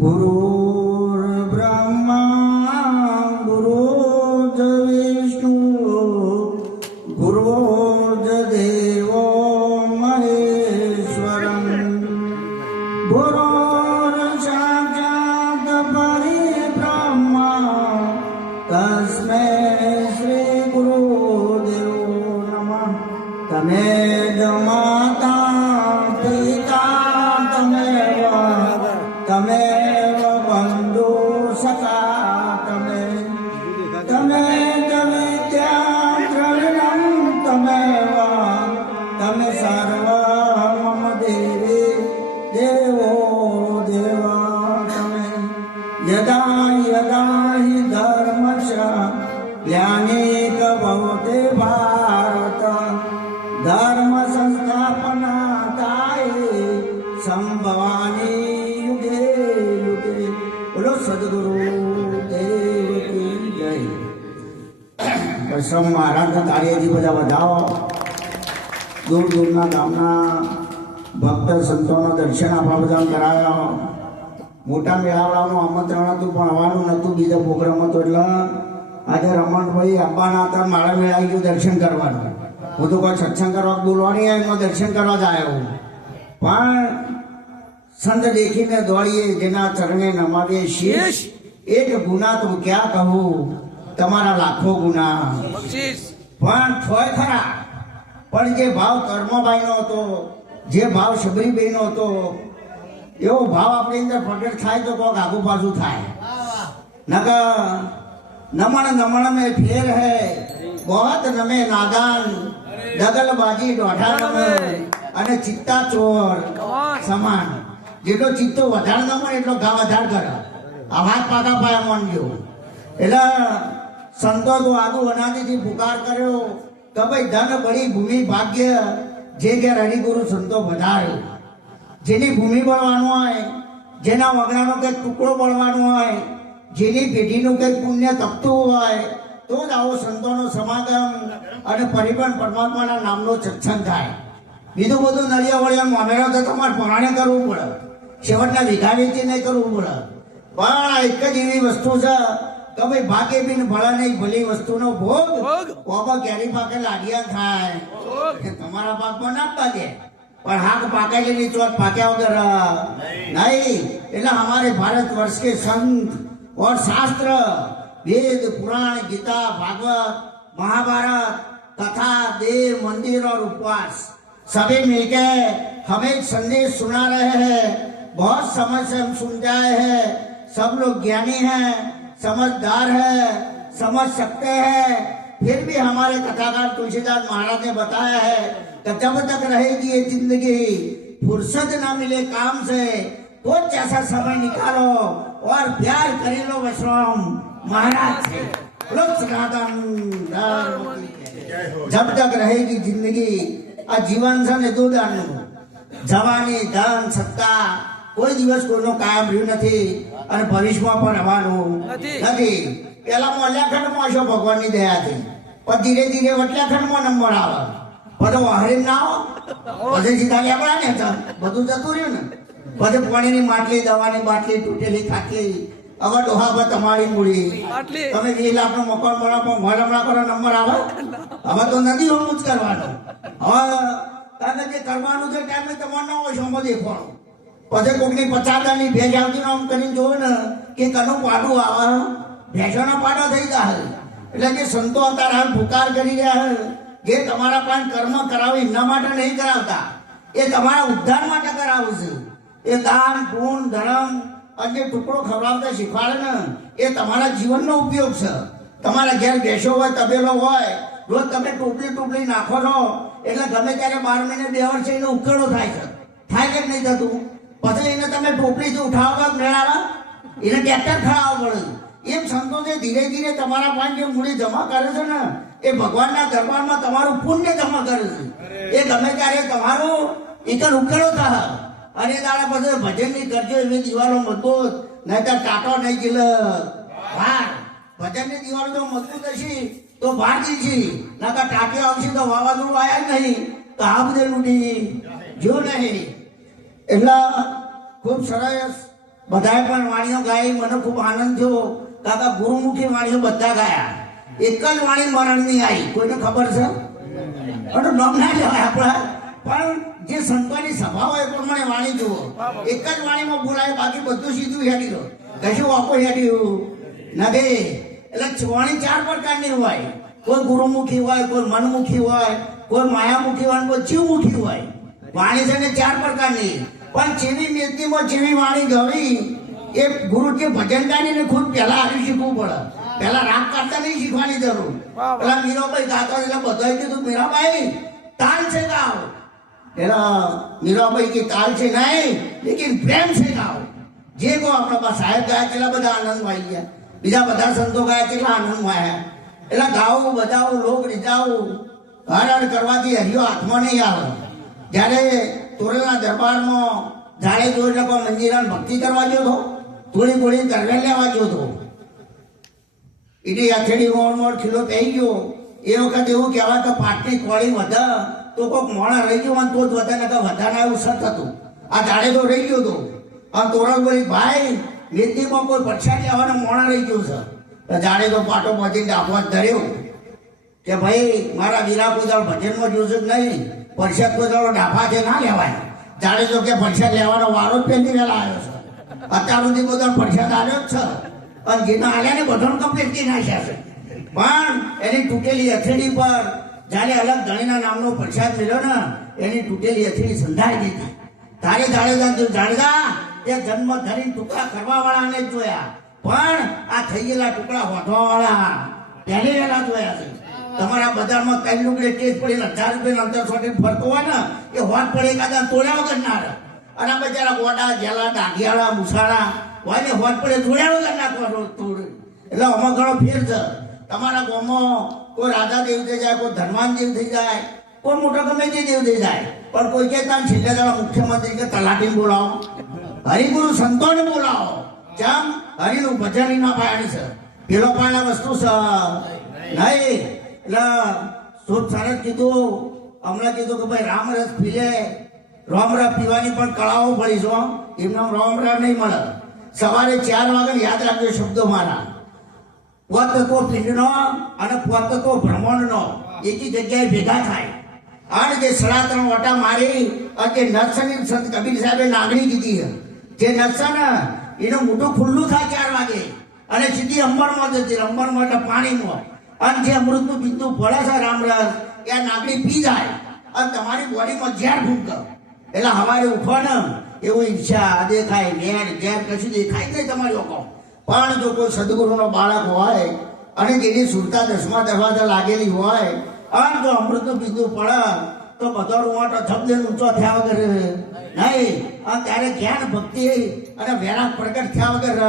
गुरुर्ब्रह्मा गुरुर्विष्णु गुरुर्देवो महेश्वरम् गुरुर्साक्षात् परब्रह्म तस्मै श्री गुरुदेवो नमः। तमेव माता पिता तमेव बंधु सखा तमेव विद्या द्रविणं तमेव तमे सर्व मम देवी देवो देव तमे। यदा यदा हि धर्मस्य ग्लानिर्भवति भारत धर्म संस्थापनार्थाय संभवामि युगे युगे। बोलो सद्गुरु देव की जय। परिश्रम महाराज કાર્યથી બધા વધાવો। દૂર દૂરના ગામના ભક્ત સંતોનો દર્શન આપવા બધા કરાયો। મોટા મેળાવડાનું આમંત્રણ હતું પણ આવવાનું નહોતું, બીજો પ્રોગ્રામ હતો એટલે આજે રમણભાઈ અંબાના હતા, મારા મેળા આવી ગયું દર્શન કરવાનું। હું તો કોઈ સત્સંગ કરવા બોલવાની એમાં દર્શન કરવા જ આવ્યો પણ संत देखी में दौड़िए जेना चरणे नमावे शीश। एक गुना तो क्या कहूँ तमारा लाखों गुना पण छोय खरा पण जे भाव कर्मबाई नो હતો જે ભાવ શબરીબાઈ નો હતો એવો ભાવ આપણી અંદર પ્રગટ થાય તો કોક આગુ પાછું થાય। નકર નમણ નમણ में फेर है बहुत नमे नादान दगलबाजी દોઢા નમે અને ચિત્તા ચોર સમાન। જેટલો ચિત્તો વધારે ન મળે એટલો ઘા વધારે કરે। આ વાત પાકા પાયા માંડ્યો એટલે સંતો તો આગુ અનાદિથી પુકાર કર્યો કે ભાઈ ધન બળી ભૂમિ ભાગ્ય જે ઘેર હરિગુરુ સંતો વધાર્યો। જેની ભૂમિ બળવાનું હોય, જેના વગડાનો કંઈક ટુકડો બળવાનો હોય, જેની પેઢીનું કંઈક પુણ્ય તપતું હોય તો જ આવો સંતોનો સમાગમ અને પરિબળ પરમાત્માના નામનો સત્સંગ થાય। બીજું બધું નળિયા વળિયા મામેરો તો તમારે પરાણે કરવું પડે, છેવટના વિઘા વેચી નહીં કરવું પડે। પણ એક જ એવી વસ્તુ છે કે ભાઈ ભાગે બી ભળે નહીં, ભલી વસ્તુનો ભોગ કોકો કેરી પાકે લાડિયા થાય તમારા પાકમાં ના પાકે પણ હાક પાકેલી ચોટ પાક્યા વગર નહીં। એટલે हमारे भारत वर्ष के संत और शास्त्र वेद पुराण गीता भागवत महाभारत कथा देव मंदिर और उपवास सभी मिलके हमें एक संदेश सुना रहे हैं। बहुत समय से हम सुन जाए हैं, सब लोग ज्ञानी हैं, समझदार हैं, समझ सकते हैं। फिर भी हमारे कथाकार तुलसीदास महाराज ने बताया है कि जब तक रहेगी ये जिंदगी फुर्सत ना मिले काम से तो ऐसा समय निकालो और प्यार कर लो विश्राम महाराज से। जब तक रहेगी जिंदगी आ जीवन से ने दो दान जवानी धन सत्ता કોઈ દિવસ કોઈનો કાયમ રહ્યું નથી અને ભવિષ્યમાં પણ રહેવાનું નથી। પેલા મોલ્યાખંડમાં હશો ભગવાનની દયાથી, પણ ધીરે ધીરે વટલાખંડમાં નંબર આવે, બધો હરીમ ના આવો પછી સીધા લેબડા ને બધું જતું રહ્યું ને। પછી પાણીની માટલી દવાની બાટલી તૂટેલી ખાટલી હવે ડોહા પર તમારી મૂડી તમે 2 લાખનો મકાન બનાવો મળમણા કરો નંબર આવે। હવે તો નદી હોમું જ કરવાનું। હવે તમે જે કરવાનું છે ટાઈમે તમારે ના હોય શોમાં દેખવાનું। પછી કોકની 50 ની ભેજ આવતી આમ કરીને જોવે ને કે કનું પાડું આવે ભેંસોના પાડા થઈ જાય। એટલે જે સંતો અત્યારે હાલ પુકાર કરી રહ્યા છે જે તમારા પાસે કર્મ કરાવે એમના માટે નહીં કરાવતા, એ તમારા ઉદ્ધાર માટે કરાવે છે। એ દાન પૂન ધર્મ અને જે ટુકડો ખવડાવતા શીખવાડે ને એ તમારા જીવનનો ઉપયોગ છે। તમારા ઘેર ભેંસો હોય તબેલો હોય રોજ તમે ટોપલી નાખો છો એટલે ગમે ત્યારે 12 મહિને 2 વર્ષે એનો ઉકેળો થાય છે, થાય કે નહીં થતું? પછી એને તમે ટોપલીથી ઉઠાવવા મેળાવા એને ટ્રેક્ટર ખડાવવા પડે। એમ સંતો જે ધીરે ધીરે તમારા પાસે જે મૂડી જમા કરે છે ને એ ભગવાનના દરબારમાં તમારું પુણ્ય જમા કરે છે। એ ગમે ત્યારે તમારો એક ઉકેળો થાય અને દાડા પછી ભજનની કરજો એવી દિવાલો મજબૂત, નહીં તો ટાટો નહીં ગયેલો ભાર। ભજનની દિવાલો જો મજબૂત હશે તો ભાર દીધી, નકર ટાટીઓ આવશે તો વાવાઝોડું આવ્યા જ નહીં તો આ બધે લૂટી જો નહીં। એટલે ખૂબ સરસ બધાએ પણ વાણીઓ ગાઈ. મને ખૂબ આનંદ થયો. કાકા ગુરુમુખી વાણીઓ બધા ગાયા. એક જ વાણી મરણની આવી. કોઈને ખબર છે? પણ નામ ના લેવાય આપણા, પણ જે સંતોની સભા હોય એ પ્રમાણે વાણી જુઓ. એક જ વાણીમાં બોલાય, બાકી બધું સીધું હેડી ગયો, કશું વાંકો હેડ્યું નથી. એટલે વાણી 4 પ્રકારની હોય. કોઈ ગુરુમુખી હોય, કોઈ મનમુખી હોય, કોઈ માયામુખી હોય, કોઈ જીવમુખી હોય. વાણી છે ને 4 પ્રકારની. પણ જેવી મેદનીમાં જેવી વાણી ગવી એ ગુરુ કે ભજન ગાઈને ખુદ પહેલા આવી શીખવું પડે. પહેલા રાગ કરતા નહીં શીખવાની જરૂર. પેલા મીરાબાઈ ગાતા એટલે બધાએ કીધું મીરાબાઈ તાલ છે ગાઓ. પેલા મીરાબાઈ की ताल से नहीं लेकिन प्रेम से गाओ. જે કો આપણા પાસે સાહેબ ગાયા કેટલા બધા આનંદમાં આવી ગયા, બીજા બધા સંતો ગાયા કેટલા આનંદમાં આવ્યા. એટલે ગાવું બજાવું લોક રીજાવું હર હર કરવાથી હરિયો હાથમાં નહીં આવે. જ્યારે તોરલના દરબારમાં જાડે જોઈ શકો મંદિરાન ભક્તિ કરવા ગયો હતો, થોડી થોડી તરવેલ લેવા ગયો હતો. એની અથેડી મોડ ખીલો થઈ ગયો. એ વખત એવું કહેવાય કે પાટની કોળી વધે તો કોઈક મોણા રહી ગયો તો જ વધે, ને કે વધારે એવું સત હતું. આ જાડે તો રહી ગયો હતો. આ તોરલ બોલી ભાઈ મેદનીમાં કોઈ પરસાદ લેવાને મોણા રહી ગયું છે. જાડે તો પાટો પહોંચીને ડાફવા ધર્યો કે ભાઈ મારા વીરા કોઈ દાડો ભજનમાં જોશે જ નહીં, પરસાદ કોઈ દાડો ડાફા છે ના લેવાય. જાડે તો કે પરસાદ લેવાનો વારો જ પહેલી વહેલા આવ્યો છે. અત્યાર સુધી બધા પરસાદ આવ્યો જ છે, અને જેના આવ્યા ને બધાને કમ્પ્લીટ કરી નાખ્યા છે. પણ એની તૂટેલી અથેડી પર જ્યારે અલગ ધણીના નામનો પ્રસાદ મળ્યો ને, એની તૂટેલી અથેડી સંધાઈ દીધી. તારે જાડેજા તે જન્મ ધરીને ટુકડા કરવા વાળાને જ જોયા, પણ આ થઈ ગયેલા ટુકડા વધવા વાળા પહેલી વહેલા જોયા છે. તમારા બજારમાં 3 લુગડે કેસ પડી 1000 રૂપિયા અંતર છોડીને ફરતો હોય ને, એ હોટ પડે કાદા તોડ્યા વગર ના રહે. અને બચારા ગોડા જેલા દાઢિયાળા મુસાળા હોય ને હોટ પડે તોડ્યા વગર નાખવા તોડ. એટલે આમાં ઘણો ફેર છે. તમારા ગામમાં કોઈ રાજા દેવ થઈ જાય, કોઈ ધનવાન દેવ થઈ જાય, કોઈ મોટો ગમે તે દેવ થઈ જાય, પણ કોઈ કે તમે છેલ્લે દાડા મુખ્યમંત્રી કે તલાટીને બોલાવો, હરિગુરુ સંતોને બોલાવો. જેમ હરિનું ભજન ના પાણી છે, પેલો પાણી વસ્તુ છે નહીં. એટલે ખૂબ સરસ કીધું. હમણાં કીધું કે ભાઈ રામરસ પીલે, રામરસ પીવાની પણ કળાઓ પડી છો. એમના રામરસ નહીં મળે. સવારે 4 વાગે યાદ રાખજો શબ્દો મારા. પોતત્વ પિંડનો અને પોતત્વ બ્રહ્માંડનો એકી જગ્યાએ ભેગા થાય. અને જે 3.5 વટા મારી અને નરસની સંત કબીર સાહેબે નાગણી કીધી, જે નરસન એનું મોઢું ખુલ્લું થાય 4 વાગે અને સીધી અંબરમાં જતી. અંબરમાં એટલે પાણીમાં. અને જે અમૃતનું બિંદુ પડે છે રામરસ, એ નાગણી પી જાય અને તમારી બોડીમાં ઝેર ફૂંકે. એટલે સવારે ઉઠો ને એવું ઈચ્છા દેખાય, ઘેર ઘેર કશું દેખાય નહીં તમારી લોકો. પણ જો કોઈ સદગુરુનો બાળક હોય અને જેની સુરતા 10મા દરવાજા લાગેલી હોય અને જો અમૃતનું બિંદુ પડે તો બધો રૂવાટો શબ્દ ઊંચો થયા વગર નહીં. અને ત્યારે જ્ઞાન ભક્તિ અને વૈરાગ પ્રગટ થયા વગર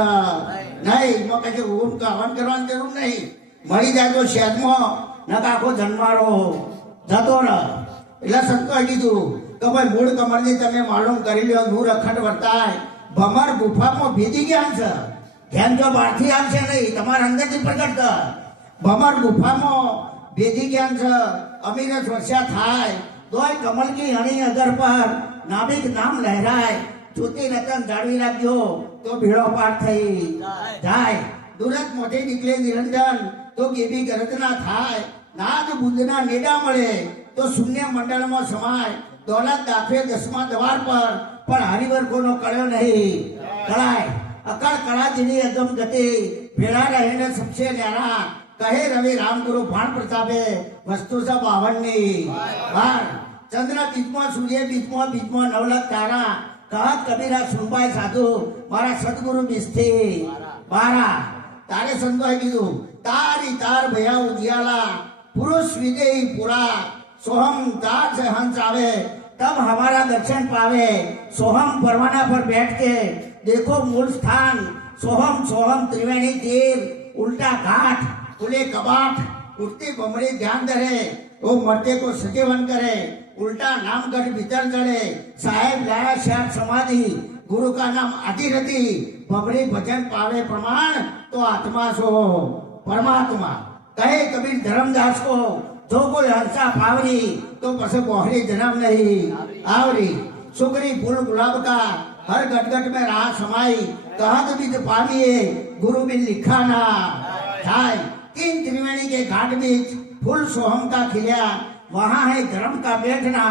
નહીં. એમાં કઈ ઊંઘ હવન કરવાની જરૂર નહીં. મળી જાય તો શહેરમાં નકા આખો જન્મારો જતો રહે. એટલે સંતોએ કીધું કે ભાઈ મૂળ કમરની તમે માલુમ કરી લો, નૂર અખંડ વર્તાય. ભમર ગુફામાં ભેદી જ્ઞાન છે, ધ્યાન જો બહારથી આવશે નહીં, તમારા અંદરથી પ્રગટ થાય. ભમર ગુફામાં ભેદી જ્ઞાન છે. અમીરસ વર્ષા થાય તોય કમલ કી હણી અગર પર નામિક નામ લહેરાય. જ્યોતિ રતન જાળવી રાખજો તો ભીડો પાર થઈ જાય. દુરત મોઢે નીકળે નિરંજન તો કેવી ગરજના થાય. નાદ બુંદના નેડા મળે તો શૂન્ય મંડળમાં સમાય. દોલત દાખવે 10મા દ્વાર પર પણ હરિવર કોનો કળ્યો નહીં કળાય. અકળ કળા જેની અગમ ગતિ ભેળા રહીને સબસે ન્યારા. કહે રવિ રામગુરુ ભાણ પ્રતાપે વસ્તુ સબ આવડની ભાણ. ચંદ્ર બીજમાં સૂર્ય બીજમાં બીજમાં 9 લાખ તારા. કહત કબીરા સુનભાઈ સાધુ મારા સદગુરુ બીજથી બારા. તારે સંતોએ કીધું તારી તાર ભયા ઉજિયાલા પુરુષ વિજયી પુરા. सोहम तार से हंस आवे तब हमारा दर्शन पावे. सोहम परवाना पर बैठ के देखो मूल स्थान. सोहम सोहम त्रिवेणी तीर उल्टा घाट खुले कबाट. उठती बमड़ी ध्यान धरे वो मरते को सजीवन करे. उल्टा नामगढ़ भीतर जड़े साहेब लाया शहर समाधि. गुरु का नाम आदिरति बमड़ी भजन पावे प्रमाण तो आत्मा सो परमात्मा. कहे कबीर धर्मदास को जो कोई हंसा पावरी तो पसे बोहरी जन्म नहीं आवरी. सुगरी फूल गुलाब का हर गटगट में राह समाई, कहत बिद पानिए गुरु बिन लिखा ना थाय। तीन त्रिवेणी के घाट बीच फूल सोहम का खिलिया, वहां है धर्म का बैठना,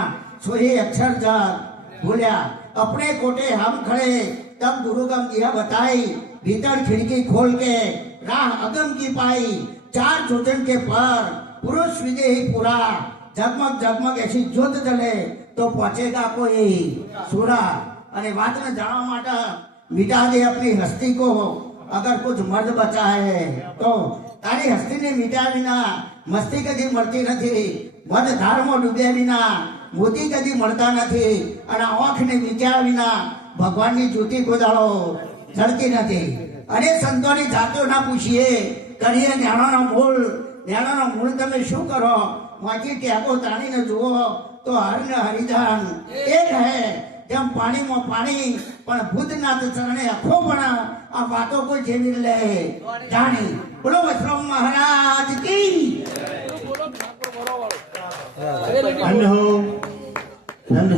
सोहे अक्षर जग भूलिया। अपने कोटे हम खड़े तब गुरु गम दिया बताई, भीतर खिड़की खोल के राह अगम की पाई। चार जोजन के पर पुरुष विदेही पूरा, जगमग जगमग ऐसी ज्योत जले तो पहुंचेगा कोई सूरा। अरे बात में जाना माटा मिटा दे अपनी हस्ती को, अगर कुछ मर्द बचा है तो तारी हस्ती ने मिटा बिना मस्ती कदी मरती नहीं, मद धार में डूब्या बिना मोती कदी मरता नहीं, અને આંખને મીચ્યા વિના ભગવાનની જ્યોતિ ગોદાળો જળતી નથી। અને સંતોની જાતો ના પૂછીએ, કરીએ નેણાનો મૂળ તમે શું કરો? વાંચી ટેકો તાણીને જુઓ તો હરને હરિધાન એક હે। જેમ પાણીમાં પાણી પણ ભૂતનાથ ચરણે અખો પણ આ વાતો કોઈ જેવી લે જાણી। બોલો વૈષ્ણવ મહારાજ કી। ધન્ય હો, ધન્ય।